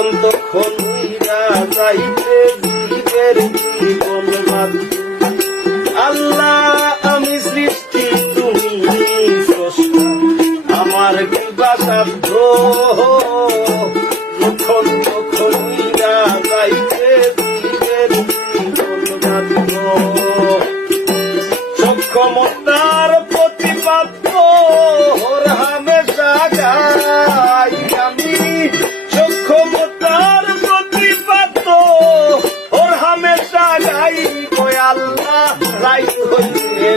যখন তখন উইরা যাইতে জীবের জীবন বাঁধবে। আল্লাহ আমি সৃষ্টি তুমি স্রষ্টা, আমার কি বা সাধ্য যখন তখন উইরা যাইতে জীবের জীবন বাঁধবে। সক্ষমতার প্রতিপাদ্য ওর হামেশা গাই আমি, সক্ষমতার প্রতিপাদ্য ওর হামেশা গাই গো আল্লাহ রাই হইলে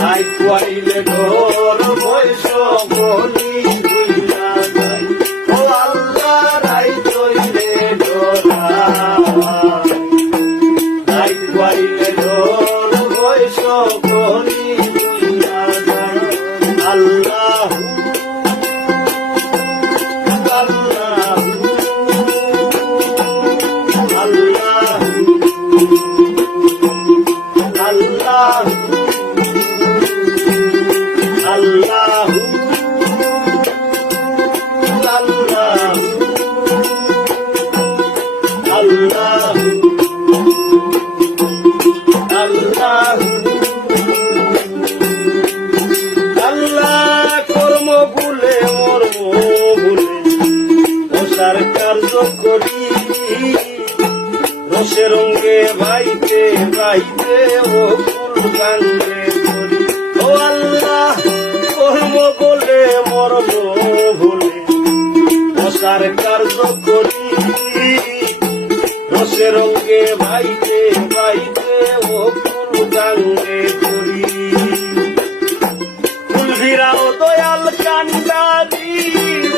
রাই কুয়াইলে ডোর বৈশ বলি হইলা যাই ও আল্লাহ রাই হইলে ডোরা রাই কুয়াইলে ডোর বৈশ বলি হইলা যাই আল্লাহ কার্য করি রসে রঙ্গে বাইতে বাইতে ও ফুল গাঙ্গে করি ও আল্লাহ কর্ম বলে মর্ম ভুলে মশার কার্য করি রসে রঙ্গে বাইতে বাইতে ও ফুল গাঙ্গে করি ফুল ভিড়াও দয়াল কান্দারি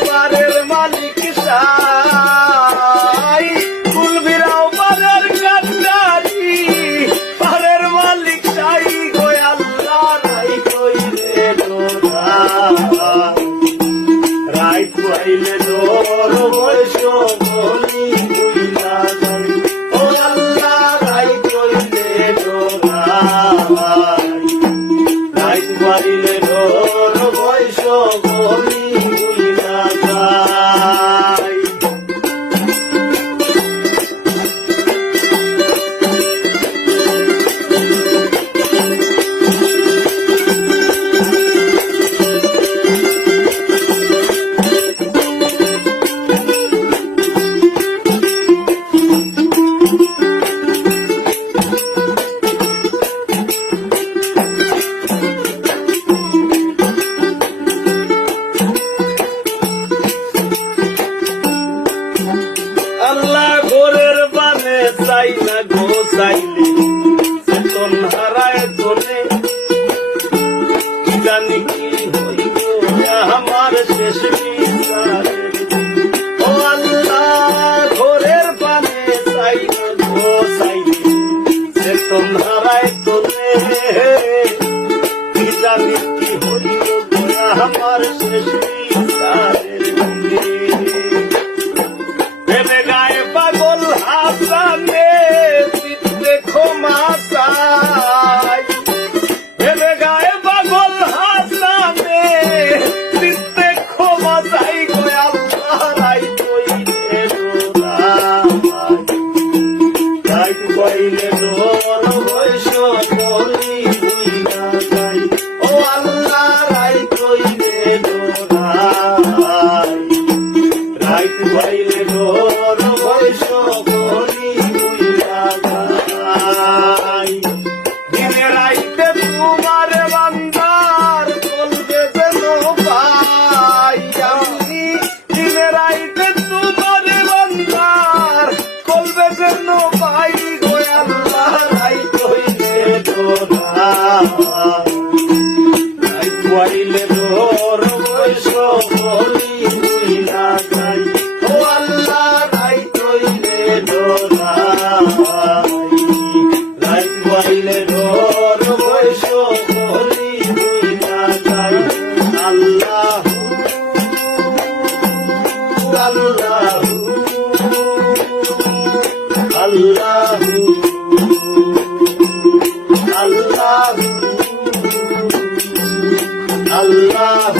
পারের মালিক সাই ফুল ভিড়াও পারের কান্দারি পারের মালিক সাই গো আল্লাহ রাই কইলে ডোরা রাই কইলে ডোর বৈশ বলি হইলা যাই ও আল্লাহ রাই কইলে ডোরা রাই কইলে ডোর বৈশ বলি হইলা যাই। আল্লাহ ঘরের বানে চাই না গো চাইলে চেতন হারায় তোলে জানি কি হইব আমার শেষ বিচারের ও আল্লাহ ঘরের বানে চাই না গো চাইলে চেতন হারায় তোলে জানি কি হইব আমার শেষ বিচারের গায়ে পাগল হাসানে চিত্তে ক্ষমা চাই ভেবে গায়ে পাগল হাসানে চিত্তে ক্ষমা চাই গো আল্লাহ রাই কইলে ডোরা রাই কইলে ডোর বৈশ বলি হইলা যাই ও আল্লাহ রাই কইলে ডোরা রাই কইলে ডোর বৈশ বলি হইলা যাই দিনে রাইতে তোমার বান্দার চলবে যেন পাই আমি দিনে রাইতে তোমার বান্দার চলবে যেন পাই গো আল্লাহ রাই কইলে ডোরা রাই কইলে ডোর বৈশ বলি হইলা যাই ও আল্লাহ রাই কইলে ডোরা রাই কইলে ডোর বৈশ বলি হইলা যাই আল্লাহ আল্লাহ আল্লাহ আল্লাহ আল্লাহ